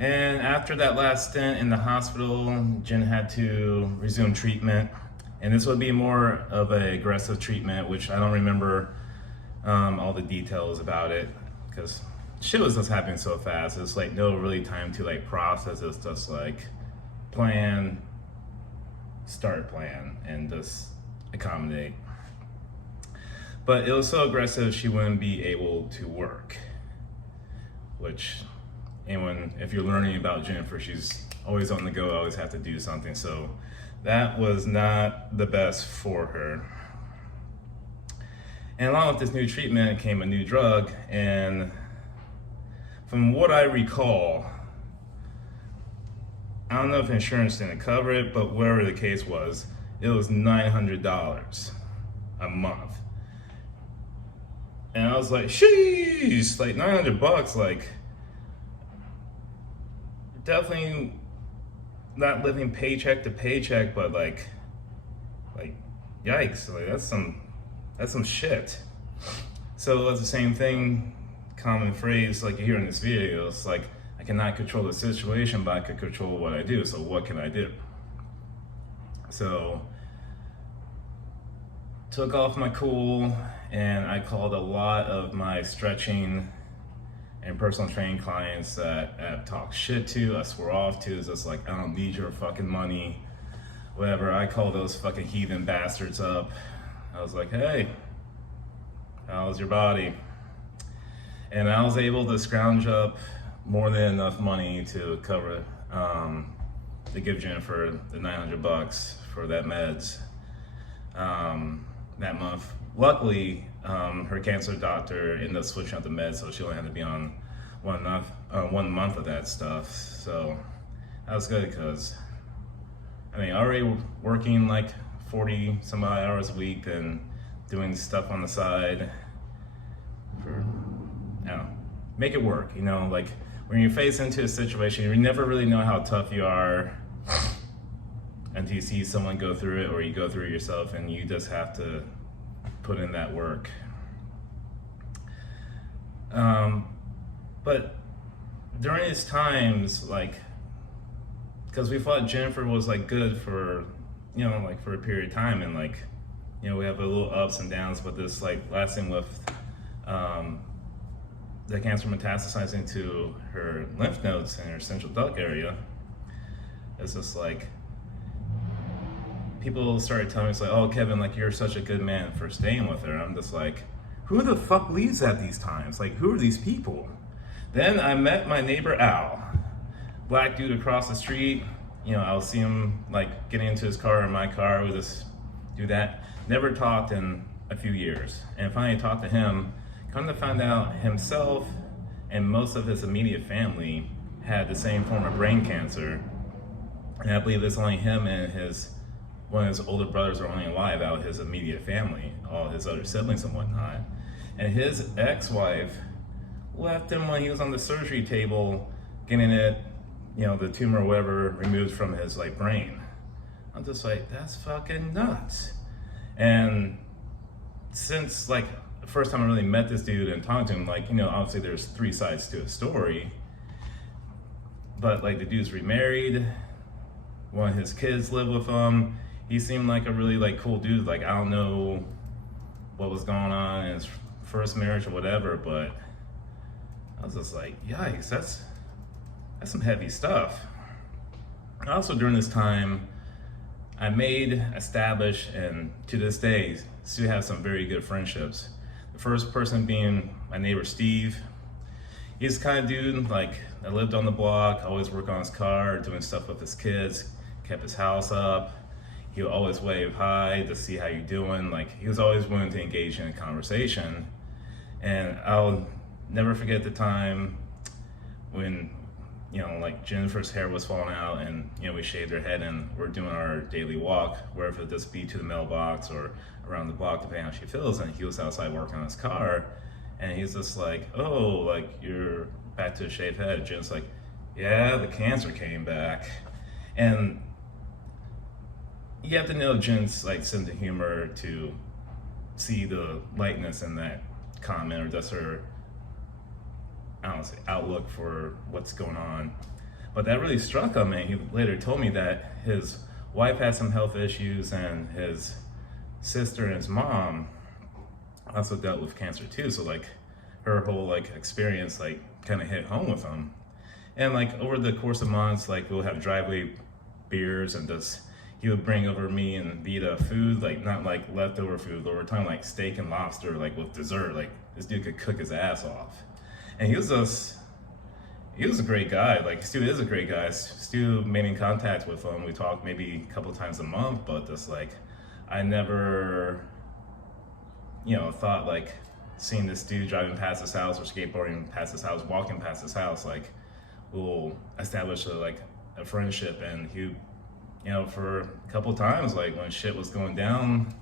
And after that last stint in the hospital, Jen had to resume treatment. And this would be more of an aggressive treatment, which I don't remember all the details about it because shit was just happening so fast. It's like no really time to like process. It's just like plan, start plan, and just accommodate. But it was so aggressive she wouldn't be able to work, which anyone, if you're learning about Jennifer, she's always on the go, always have to do something. So that was not the best for her. And along with this new treatment came a new drug, and from what I recall, I don't know if insurance didn't cover it, but whatever the case was, it was $900 a month. And I was like, sheesh, like $900, like definitely not living paycheck to paycheck, but like yikes, like that's some shit. So it's the same thing, common phrase like you hear in this video. It's like, I cannot control the situation, but I can control what I do. So what can I do? So took off my cool and I called a lot of my stretching and personal training clients that I've talked shit to, I swore off to. It's just like, I don't need your fucking money, whatever. I called those fucking heathen bastards up. I was like, hey, how's your body? And I was able to scrounge up more than enough money to cover, to give Jennifer the $900 for that meds that month. Luckily, her cancer doctor ended up switching out the meds, so she only had to be on 1 month of that stuff. So that was good because, I mean, already working like 40 some odd hours a week and doing stuff on the side for, you know, make it work, you know, like when you're faced into a situation, you never really know how tough you are until you see someone go through it or you go through it yourself, and you just have to put in that work. But during these times, like, because we thought Jennifer was like good for, you know, like for a period of time, and like, you know, we have a little ups and downs, but this like last thing with the cancer metastasizing to her lymph nodes in her central duct area, it's just like, people started telling me, it's like, oh, Kevin, like, you're such a good man for staying with her. I'm just like, who the fuck leaves at these times? Like, who are these people? Then I met my neighbor Al, black dude across the street. You know, I'll see him like getting into his car or my car. We just do that. Never talked in a few years. And finally talked to him. Come to find out, himself and most of his immediate family had the same form of brain cancer. And I believe it's only him and one of his older brothers are only alive out of his immediate family, all his other siblings and whatnot. And his ex-wife left him when he was on the surgery table getting it, you know, the tumor or whatever removed from his like brain. I'm just like, that's fucking nuts. And since like the first time I really met this dude and talked to him, like, you know, obviously there's 3 sides to his story, but like the dude's remarried, one of his kids live with him. He seemed like a really like cool dude. Like, I don't know what was going on in his first marriage or whatever, but I was just like, yikes, that's some heavy stuff. Also during this time, I made, established, and to this day, still have some very good friendships. The first person being my neighbor Steve. He's the kind of dude, like, that lived on the block, always work on his car, doing stuff with his kids, kept his house up. He would always wave hi to see how you're doing. Like, he was always willing to engage in a conversation. And I'll never forget the time when, you know, like Jennifer's hair was falling out and, you know, we shaved her head and we're doing our daily walk, wherever it just be to the mailbox or around the block, depending on how she feels. And he was outside working on his car. And he's just like, oh, like, you're back to a shaved head. Jen's like, yeah, the cancer came back. And you have to know Jen's like sense of humor to see the lightness in that comment, or just her, I don't say, outlook for what's going on. But that really struck him, and he later told me that his wife had some health issues, and his sister and his mom also dealt with cancer too. So like her whole like experience like kind of hit home with him. And like over the course of months, like we'll have driveway beers, and just he would bring over me and Vita food, like not like leftover food, but we're talking like steak and lobster, like with dessert. Like this dude could cook his ass off. And he was a great guy. Like Stu is a great guy. Stu made me in contact with him. We talked maybe a couple times a month, but just like I never, thought like seeing this dude driving past his house or skateboarding past his house, walking past his house, like we'll establish a friendship. And he, for a couple times, like when shit was going down,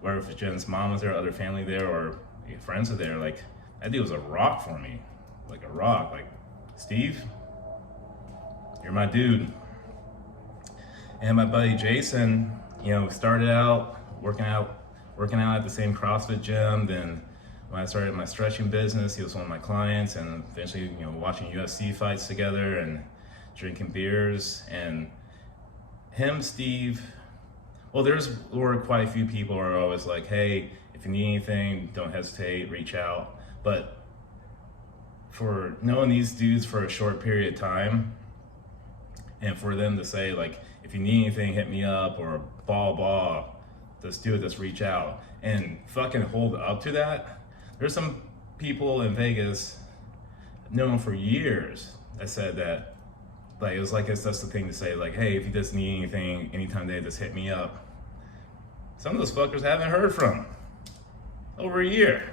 whether if Jen's mom was there, other family there, or friends are there, like that dude was a rock for me, like a rock. Like, Steve, you're my dude. And my buddy Jason, started out working out at the same CrossFit gym. Then when I started my stretching business, he was one of my clients, and eventually, watching UFC fights together and drinking beers. And him, Steve, well, were quite a few people who are always like, hey, if you need anything, don't hesitate, reach out. But for knowing these dudes for a short period of time, and for them to say like, if you need anything, hit me up, or blah, just do it, just reach out, and fucking hold up to that. There's some people in Vegas known for years that said that, like, it was like, it's just the thing to say, like, hey, if you just need anything, anytime they just hit me up. Some of those fuckers I haven't heard from over a year.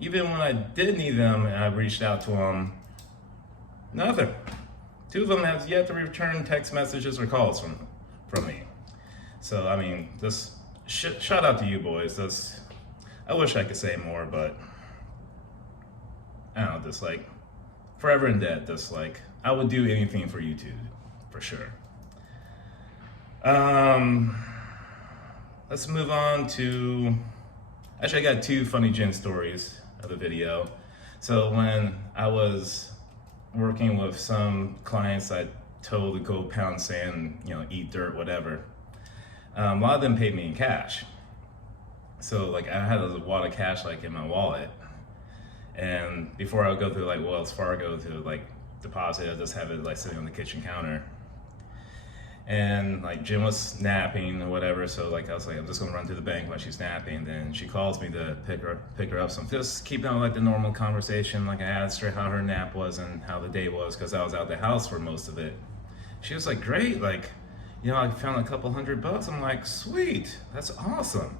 Even when I did need them and I reached out to them, nothing. Two of them have yet to return text messages or calls from me. So, I mean, just shout out to you boys. I wish I could say more, but I don't know, just like forever and dead. Just like, I would do anything for you two, for sure. Let's move on to, actually I got two funny Jen stories of the video. So when I was working with some clients I told to go pound sand, eat dirt, whatever, a lot of them paid me in cash. So like I had a wad of cash like in my wallet, and before I would go through like Wells Fargo to like deposit, I just have it like sitting on the kitchen counter. And like Jen was napping or whatever, so like I was like, I'm just gonna run to the bank while she's napping. Then she calls me to pick her up. So I'm just keeping on like the normal conversation, like I asked her how her nap was and how the day was, because I was out the house for most of it. She was like, great, like, I found a couple $100. I'm like, sweet, that's awesome.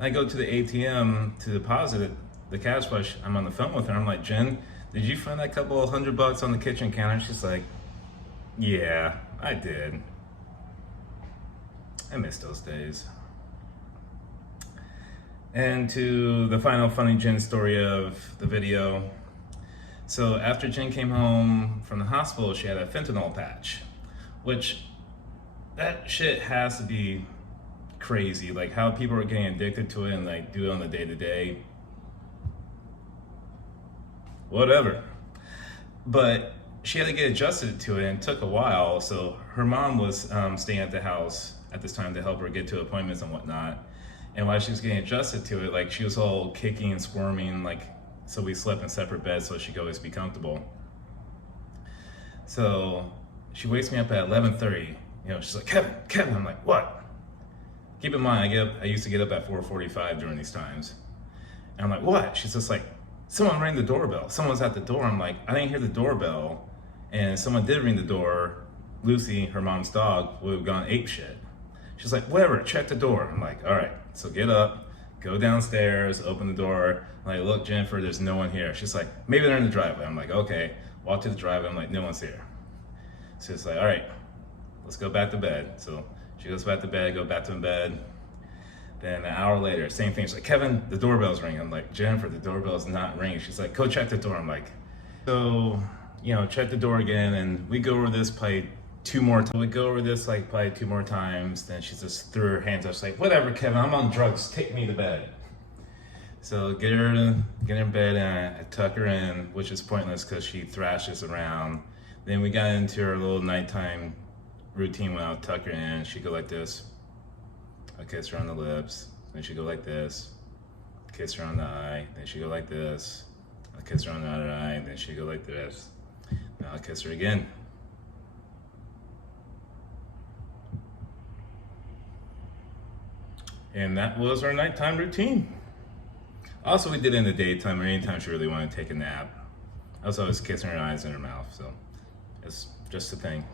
I go to the ATM to deposit the cash while I'm on the phone with her. I'm like, Jen, did you find that couple of $100 on the kitchen counter? She's like, yeah, I did. I miss those days. And to the final funny Jen story of the video. So after Jen came home from the hospital, she had a fentanyl patch, which that shit has to be crazy. Like how people are getting addicted to it and like do it on the day to day. Whatever. But she had to get adjusted to it, and it took a while. So her mom was staying at the house at this time to help her get to appointments and whatnot. And while she was getting adjusted to it, like she was all kicking and squirming, like, so we slept in separate beds so she could always be comfortable. So she wakes me up at 11:30. She's like, Kevin. I'm like, what? Keep in mind, I used to get up at 4:45 during these times. And I'm like, what? She's just like, someone rang the doorbell. Someone's at the door. I'm like, I didn't hear the doorbell. And someone did ring the door. Lucy, her mom's dog, would have gone ape shit. She's like, whatever, check the door. I'm like, all right. So get up, go downstairs, open the door. I'm like, look, Jennifer, there's no one here. She's like, maybe they're in the driveway. I'm like, okay. Walk to the driveway. I'm like, no one's here. So it's like, all right, let's go back to bed. So she goes back to bed, go back to bed. Then an hour later, same thing. She's like, Kevin, the doorbell's ringing. I'm like, Jennifer, the doorbell's not ringing. She's like, go check the door. I'm like, so, check the door again. And we go over this probably two more times. We go over this like probably two more times. Then she just threw her hands up. She's like, whatever, Kevin, I'm on drugs. Take me to bed. So get her in bed, and I tuck her in, which is pointless because she thrashes around. Then we got into our little nighttime routine when I would tuck her in. She'd go like this. I'd kiss her on the lips. Then she'd go like this. Kiss her on the eye. Then she'd go like this. I'd kiss her on the other eye. Then she'd go like this. Now I'll kiss her again. And that was our nighttime routine. Also, we did it in the daytime or anytime she really wanted to take a nap. I was always kissing her eyes and her mouth, so it's just a thing.